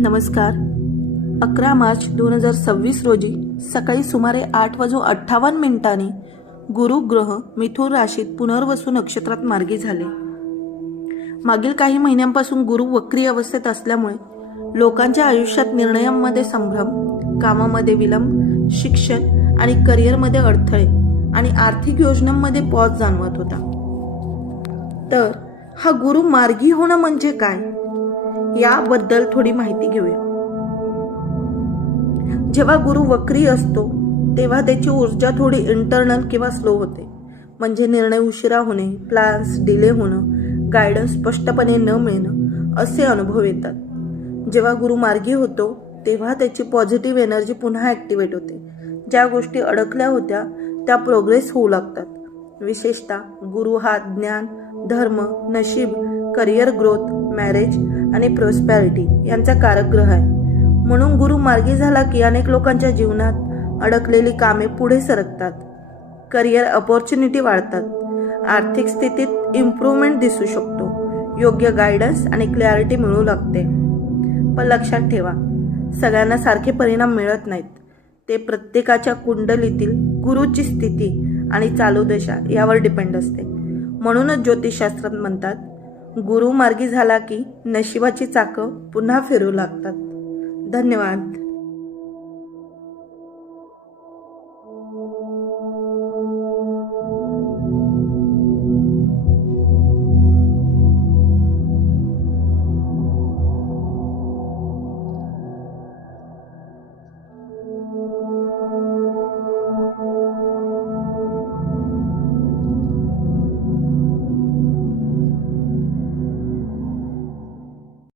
नमस्कार. 11 मार्च 2026 रोजी सकाळी सुमारे 8:58 गुरु ग्रह मिथुन राशीत पुनर्वसू नक्षत्रात मार्गी झाले. मागील काही महिन्यांपासून गुरु वक्री अवस्थेत असल्यामुळे लोकांच्या आयुष्यात निर्णयांमध्ये संभ्रम, कामामध्ये विलंब, शिक्षण आणि करिअरमध्ये अडथळे आणि आर्थिक योजनांमध्ये पॉज जाणवत होता. तर हा गुरु मार्गी होणं म्हणजे काय, याबद्दल थोडी माहिती घेऊया. जेव्हा गुरु वक्री असतो तेव्हा त्याची ऊर्जा थोडी इंटरनल किंवा स्लो होते. म्हणजे निर्णय उशिरा होणे, प्लॅन्स डिले होणं, गायडन्स स्पष्टपणे न मिळणं असे अनुभव येतात. जेव्हा गुरु मार्गी होतो तेव्हा त्याची पॉझिटिव्ह एनर्जी पुन्हा ॲक्टिवेट होते. ज्या गोष्टी अडकल्या होत्या त्या प्रोग्रेस होऊ लागतात. विशेषतः गुरु हा ज्ञान, धर्म, नशीब, करिअर ग्रोथ, मॅरेज आणि प्रॉस्पॅरिटी यांचा कारक ग्रह आहे. म्हणून गुरु मार्गी झाला की अनेक लोकांच्या जीवनात अडकलेली कामे पुढे सरकतात, करिअर अपॉर्च्युनिटी वाढतात, आर्थिक स्थितीत इम्प्रूव्हमेंट दिसू शकतो, योग्य गायडन्स आणि क्लॅरिटी मिळू लागते. पण लक्षात ठेवा, सगळ्यांना सारखे परिणाम मिळत नाहीत. ते प्रत्येकाच्या कुंडलीतील गुरुची स्थिती आणि चालू दशा यावर डिपेंड असते. म्हणूनच ज्योतिषशास्त्रात म्हणतात, गुरु मार्गी झाला की नशिबाची चाकं पुन्हा फिरू लागतात. धन्यवाद.